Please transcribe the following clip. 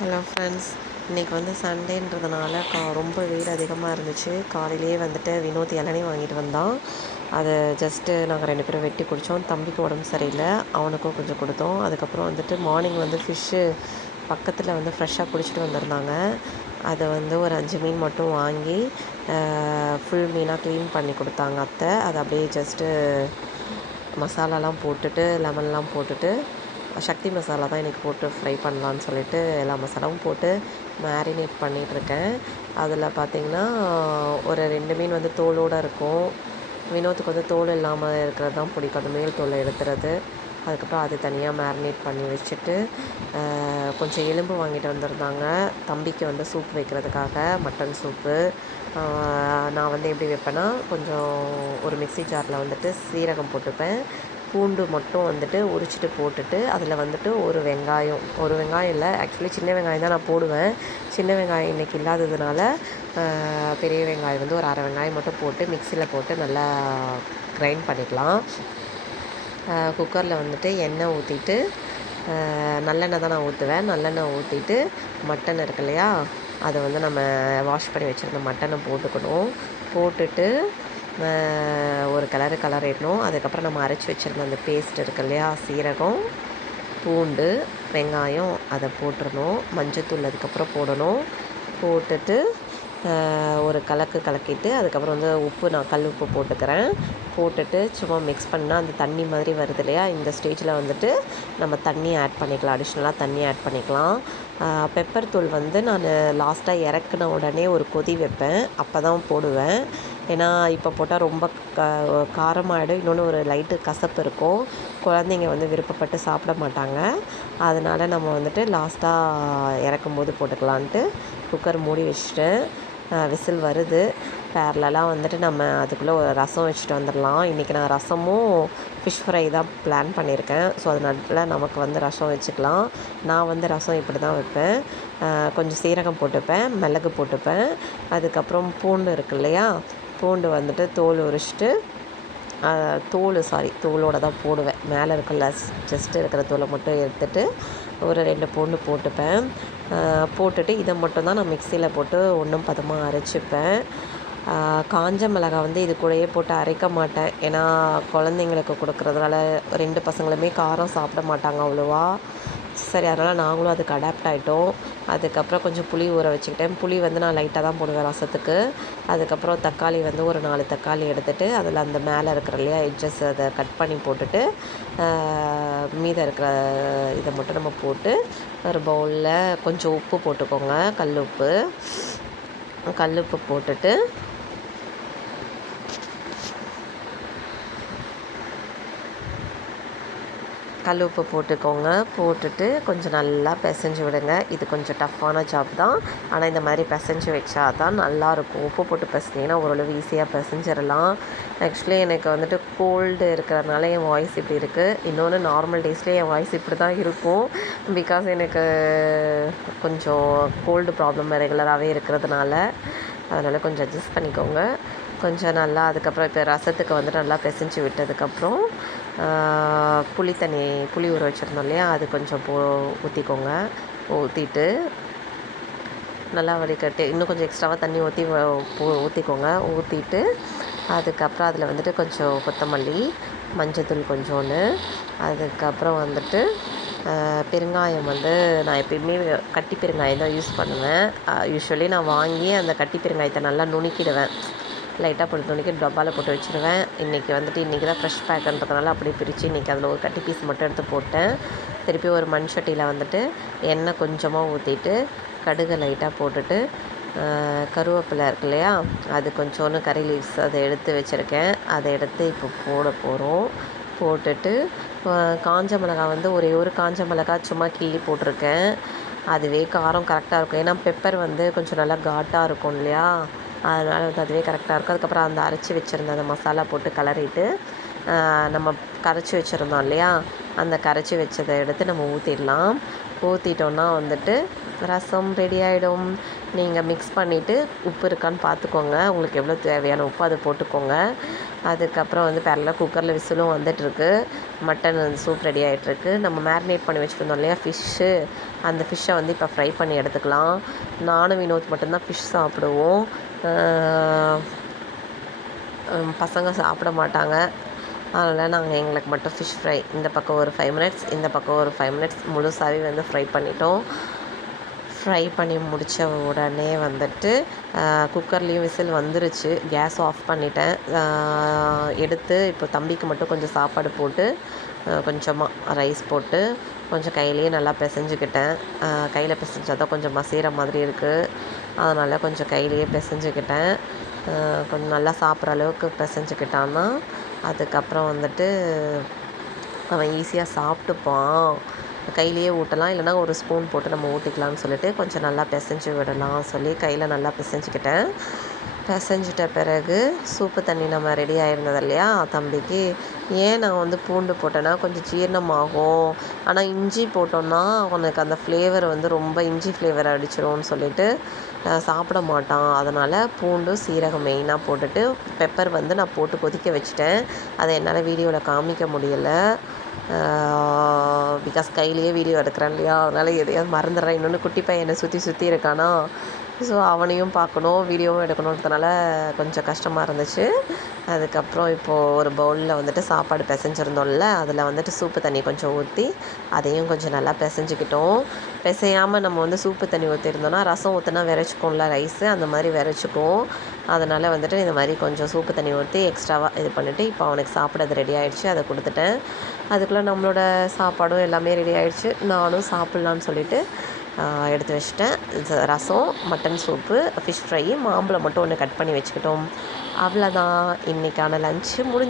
Hello friends, இன்றைக்கி வந்து சண்டேன்றதுனால ரொம்ப வெயில் அதிகமாக இருந்துச்சு. காலையிலேயே வந்துட்டு வினோத் இளநீ வாங்கிட்டு வந்தான். அதை ஜஸ்ட்டு நாங்கள் 2 பேரும் வெட்டி குடித்தோம். தம்பிக்கு உடம்பு சரியில்லை, அவனுக்கும் கொஞ்சம் கொடுத்தோம். அதுக்கப்புறம் வந்துட்டு மார்னிங் வந்து ஃபிஷ்ஷு பக்கத்தில் வந்து ஃப்ரெஷ்ஷாக பிடிச்சிட்டு வந்திருந்தாங்க. அதை வந்து ஒரு 5 மீன் மட்டும் வாங்கி ஃபுல் மீனாக க்ளீன் பண்ணி கொடுத்தாங்க அத்தை. அதை அப்படியே ஜஸ்ட்டு மசாலாலாம் போட்டுட்டு லெமன்லாம் போட்டுட்டு சக்தி மசாலா தான் இன்றைக்கி போட்டு ஃப்ரை பண்ணலான்னு சொல்லிட்டு எல்லா மசாலாவும் போட்டு மேரினேட் பண்ணிகிட்ருக்கேன். அதில் பார்த்திங்கன்னா ஒரு 2 மீன் வந்து தோலோடு இருக்கும். வினோத்துக்கு வந்து தோல் இல்லாமல் இருக்கிறது தான் பிடிக்கும், அந்த மேல் தோலை எடுத்துறது. அதுக்கப்புறம் அது தனியாக மேரினேட் பண்ணி வச்சுட்டு கொஞ்சம் எலும்பு வாங்கிட்டு வந்திருந்தாங்க தம்பிக்கு வந்து சூப் வைக்கிறதுக்காக, மட்டன் சூப்பு. நான் வந்து எப்படி வைப்பேன்னா, கொஞ்சம் ஒரு மிக்ஸி ஜாரில் வந்துட்டு சீரகம் போட்டுப்பேன், பூண்டு மட்டும் வந்துட்டு உரிச்சிட்டு போட்டுட்டு அதில் வந்துட்டு ஒரு வெங்காயம் இல்லை, ஆக்சுவலி சின்ன வெங்காயம் தான் நான் போடுவேன். சின்ன வெங்காயம் இன்றைக்கி இல்லாததுனால பெரிய வெங்காயம் வந்து ஒரு அரை வெங்காயம் மட்டும் போட்டு மிக்சியில் போட்டு நல்லா கிரைண்ட் பண்ணிக்கலாம். குக்கரில் வந்துட்டு எண்ணெய் ஊற்றிட்டு, நல்லெண்ணெய் தான் நான் ஊற்றுவேன். நல்லெண்ணெய் ஊற்றிட்டு மட்டன் இருக்கு இல்லையா, அதை வந்து நம்ம வாஷ் பண்ணி வச்சுருந்த மட்டனை போட்டுட்டு ஒரு கலரிடணும். அதுக்கப்புறம் நம்ம அரைச்சி வச்சுருந்த அந்த பேஸ்ட் இருக்கு இல்லையா, சீரகம், பூண்டு, வெங்காயம், அதை போட்டுடணும். மஞ்சத்தூள் அதுக்கப்புறம் போடணும். போட்டுட்டு ஒரு கலக்கிட்டு அதுக்கப்புறம் வந்து உப்பு, நான் கல் உப்பு போட்டுக்கிறேன். போட்டுட்டு சும்மா மிக்ஸ் பண்ணால் அந்த தண்ணி மாதிரி வருது இல்லையா, இந்த ஸ்டேஜில் வந்துட்டு நம்ம தண்ணி ஆட் பண்ணிக்கலாம், அடிஷ்னலாக தண்ணி ஆட் பண்ணிக்கலாம். பெப்பர் தூள் வந்து நான் லாஸ்ட்டாக இறக்குன உடனே ஒரு கொதி வைப்பேன், அப்போ தான் போடுவேன். ஏன்னா இப்போ போட்டால் ரொம்ப காரமாகிடும், இன்னொன்று ஒரு லைட்டு கசப்பு இருக்கும், குழந்தைங்க வந்து விருப்பப்பட்டு சாப்பிட மாட்டாங்க. அதனால் நம்ம வந்துட்டு லாஸ்ட்டாக இறக்கும்போது போட்டுக்கலான்ட்டு குக்கர் மூடி வச்சுட்டேன். விசில் வருது. பேரலாக வந்துட்டு நம்ம அதுக்குள்ளே ஒரு ரசம் வச்சுட்டு வந்துடலாம். இன்றைக்கி நான் ரசமும் ஃபிஷ் ஃப்ரை தான் பிளான் பண்ணியிருக்கேன். ஸோ அதனால நமக்கு வந்து ரசம் வச்சுக்கலாம். நான் வந்து ரசம் இப்படி தான் வைப்பேன். கொஞ்சம் சீரகம் போட்டுப்பேன், மிளகு போட்டுப்பேன். அதுக்கப்புறம் பூண்டு இருக்கு இல்லையா, பூண்டு வந்துட்டு தோல் உரிச்சிட்டு தோலோடு தான் போடுவேன். மேலே இருக்குல்ல, ஜஸ்ட்டு இருக்கிற தோலை மட்டும் எடுத்துகிட்டு ஒரு 2 பூண்டு போட்டுப்பேன். போட்டுட்டு இதை மட்டும்தான் நான் மிக்சியில் போட்டு ஒன்றும் பதமாக அரைச்சிப்பேன். காஞ்ச மிளகாய் வந்து இது கூடயே போட்டு அரைக்க மாட்டேன், ஏன்னா குழந்தைங்களுக்கு கொடுக்குறதுனால 2 பசங்களுமே காரம் சாப்பிட மாட்டாங்க அவ்வளோவா. சரி, அதனால் நாங்களும் அதுக்கு அடாப்ட் ஆகிட்டோம். அதுக்கப்புறம் கொஞ்சம் புளி ஊற வச்சுக்கிட்டேன். புளி வந்து நான் லைட்டாக தான் போடுவேன் ரசத்துக்கு. அதுக்கப்புறம் தக்காளி வந்து ஒரு 4 தக்காளி எடுத்துகிட்டு அதில் அந்த மேலே இருக்கிற இல்லையா எட்ஜஸ், அதை கட் பண்ணி போட்டுட்டு மீதம் இருக்கிற இதை மட்டும் நம்ம போட்டு ஒரு பவுலில் கொஞ்சம் உப்பு போட்டுக்கோங்க, கல் உப்பு போட்டுட்டு கல் உப்பு போட்டுக்கோங்க. போட்டுட்டு கொஞ்சம் நல்லா பிசைஞ்சு விடுங்க. இது கொஞ்சம் டஃப்பான ஜாப் தான், ஆனால் இந்த மாதிரி பிசைஞ்சு வச்சா தான் நல்லாயிருக்கும். உப்பு போட்டு பிசைஞ்சிங்கன்னா ஓரளவு ஈஸியாக பிசைஞ்சிடலாம். ஆக்சுவலி எனக்கு வந்துட்டு கோல்டு இருக்கிறதுனால என் வாய்ஸ் இப்படி இருக்குது. இன்னொன்று, நார்மல் டேஸ்லேயே என் வாய்ஸ் இப்படி தான் இருக்கும். பிகாஸ் எனக்கு கொஞ்சம் கோல்டு ப்ராப்ளம் ரெகுலராகவே இருக்கிறதுனால, அதனால் கொஞ்சம் அட்ஜஸ்ட் பண்ணிக்கோங்க. கொஞ்சம் நல்லா அதுக்கப்புறம் இப்போ ரசத்துக்கு வந்துட்டு நல்லா பிசைஞ்சு விட்டதுக்கப்புறம் புளி ஊற வச்சுருந்தோம் இல்லையா, அது கொஞ்சம் ஊற்றிக்கோங்க. ஊற்றிட்டு நல்லா வடிகட்டி இன்னும் கொஞ்சம் எக்ஸ்ட்ராவாக தண்ணி ஊற்றிக்கோங்க. ஊற்றிட்டு அதுக்கப்புறம் அதில் வந்துட்டு கொஞ்சம் கொத்தமல்லி, மஞ்சத்தூள் கொஞ்சோண்டு, அதுக்கப்புறம் வந்துட்டு பெருங்காயம் வந்து நான் எப்பயுமே கட்டி பெருங்காயம் தான் யூஸ் பண்ணுவேன். யூஸ்வலி நான் வாங்கி அந்த கட்டி பெருங்காயத்தை நல்லா நுணுக்கிடுவேன், லைட்டாக போட்டு நுணுக்கி டப்பாவில் போட்டு வச்சுருவேன். இன்றைக்கி தான் ஃப்ரெஷ் பேக்குன்றதுனால அப்படியே பிரித்து இன்றைக்கி அதில் ஒரு கட்டி பீஸ் மட்டும் எடுத்து போட்டேன். திருப்பி ஒரு மண் சட்டியில் வந்துட்டு எண்ணெய் கொஞ்சமாக ஊற்றிட்டு கடுகை லைட்டாக போட்டுட்டு கருவேப்பிலை இருக்கு இல்லையா, அது கொஞ்சோன்னு கறி லீவ்ஸ் அதை எடுத்து வச்சுருக்கேன், அதை எடுத்து இப்போ போட போகிறோம். போட்டுட்டு காஞ்ச மிளகாய் வந்து ஒரே ஒரு காஞ்ச மிளகாய் சும்மா கிள்ளி போட்டிருக்கேன். அதுவே காரம் கரெக்டாக இருக்கும், ஏன்னா பெப்பர் வந்து கொஞ்சம் நல்லா காட்டாக இருக்கும் இல்லையா, அதனால் வந்து அதுவே கரெக்டாக இருக்கும். அதுக்கப்புறம் அந்த அரைச்சி வச்சுருந்த அந்த மசாலா போட்டு கிளறிட்டு நம்ம கரைச்சி வச்சுருந்தோம் இல்லையா, அந்த கரைச்சி வச்சதை எடுத்து நம்ம ஊற்றிடலாம். ஊற்றிட்டோன்னா வந்துட்டு ரசம் ரெடி ஆகிடும். நீங்கள் மிக்ஸ் பண்ணிவிட்டு உப்பு இருக்கான்னு பார்த்துக்கோங்க. உங்களுக்கு எவ்வளோ தேவையான உப்பு அதை போட்டுக்கோங்க. அதுக்கப்புறம் வந்து பேரலாக குக்கரில் விசிலும் வந்துட்டுருக்கு. மட்டன் சூப் ரெடி ஆகிட்டுருக்கு. நம்ம மேரினேட் பண்ணி வச்சுருந்தோம் இல்லையா ஃபிஷ்ஷு, அந்த ஃபிஷ்ஷை வந்து இப்போ ஃப்ரை பண்ணி எடுத்துக்கலாம். நானும் வினோத் மட்டும்தான் ஃபிஷ் சாப்பிடுவோம். பசங்க சாப்பிட மாட்டாங்க. அதனால் நாங்கள் எங்களுக்கு மட்டும் ஃபிஷ் ஃப்ரை இந்த பக்கம் ஒரு 5 மினிட்ஸ், இந்த பக்கம் ஒரு 5 மினிட்ஸ் முழுசாகவே வந்து ஃப்ரை பண்ணிட்டோம். ஃப்ரை பண்ணி முடித்த உடனே வந்துட்டு குக்கர்லேயும் விசில் வந்துருச்சு. கேஸ் ஆஃப் பண்ணிட்டேன். எடுத்து இப்போ தம்பிக்கு மட்டும் கொஞ்சம் சாப்பாடு போட்டு கொஞ்சமாக ரைஸ் போட்டு கொஞ்சம் கையிலேயே நல்லா பிசைஞ்சுக்கிட்டேன். கையில் பிசைஞ்சா தான் கொஞ்சம் மசிகிற மாதிரி இருக்குது. அதனால் கொஞ்சம் கையிலேயே பிசைஞ்சுக்கிட்டேன். கொஞ்சம் நல்லா சாப்பிட்ற அளவுக்கு பிசைஞ்சுக்கிட்டான்னா அதுக்கப்புறம் வந்துட்டு அவன் ஈஸியாக சாப்பிட்டுப்பான். கையிலேயே ஊட்டலாம், இல்லைனா ஒரு ஸ்பூன் போட்டு நம்ம ஊட்டிக்கலாம்னு சொல்லிட்டு கொஞ்சம் நல்லா பிசைஞ்சு விடலாம் சொல்லி கையில் நல்லா பிசைஞ்சுக்கிட்டேன். பிசைஞ்சிட்ட பிறகு சூப்பு தண்ணி நம்ம ரெடி ஆகிருந்தது இல்லையா தம்பிக்கு. ஏன் நான் வந்து பூண்டு போட்டேன்னா கொஞ்சம் ஜீரணமாகும், ஆனால் இஞ்சி போட்டோன்னா அவனுக்கு அந்த ஃப்ளேவர் வந்து ரொம்ப இஞ்சி ஃப்ளேவர் அடிச்சிடும்னு சொல்லிட்டு சாப்பிட மாட்டான். அதனால் பூண்டு சீரகம் மெயினாக போட்டுட்டு பெப்பர் வந்து நான் போட்டு கொதிக்க வச்சுட்டேன். அதை என்னால் வீடியோவில் காமிக்க முடியலை. பிகாஸ் கையிலேயே வீடியோ எடுக்கிறேன் இல்லையா, அதனால் எதையாவது மறந்துடுறேன். இன்னொன்று குட்டி பையன் என்னை சுற்றி இருக்கானா, ஸோ அவனையும் பார்க்கணும் வீடியோவும் எடுக்கணுன்றதுனால கொஞ்சம் கஷ்டமாக இருந்துச்சு. அதுக்கப்புறம் இப்போது ஒரு பவுலில் வந்துட்டு சாப்பாடு பிசைஞ்சிருந்தோம்ல, அதில் வந்துட்டு சூப்பு தண்ணி கொஞ்சம் ஊற்றி அதையும் கொஞ்சம் நல்லா பிசைஞ்சிக்கிட்டோம். பிசையாமல் நம்ம வந்து சூப்பு தண்ணி ஊற்றிருந்தோன்னா ரசம் ஊற்றினா விரைச்சிக்கும்ல ரைஸு, அந்த மாதிரி விரைச்சிக்கும். அதனால் வந்துட்டு இந்த மாதிரி கொஞ்சம் சூப்பு தண்ணி ஊற்றி எக்ஸ்ட்ராவாக இது பண்ணிவிட்டு இப்போ அவனுக்கு சாப்பிட்றது ரெடி ஆகிடுச்சு. அதை கொடுத்துட்டேன். அதுக்குள்ளே நம்மளோட சாப்பாடும் எல்லாமே ரெடி ஆகிடுச்சு. நானும் சாப்பிட்லான்னு சொல்லிவிட்டு எடுத்து வச்சுட்டேன். ரசம், மட்டன் சூப்பு, ஃபிஷ் ஃப்ரை, மாம்பழம் மட்டும் ஒன்று கட் பண்ணி வச்சுக்கிட்டோம். அவ்வளோதான், இன்றைக்கான லன்ச்சு முடிஞ்சு.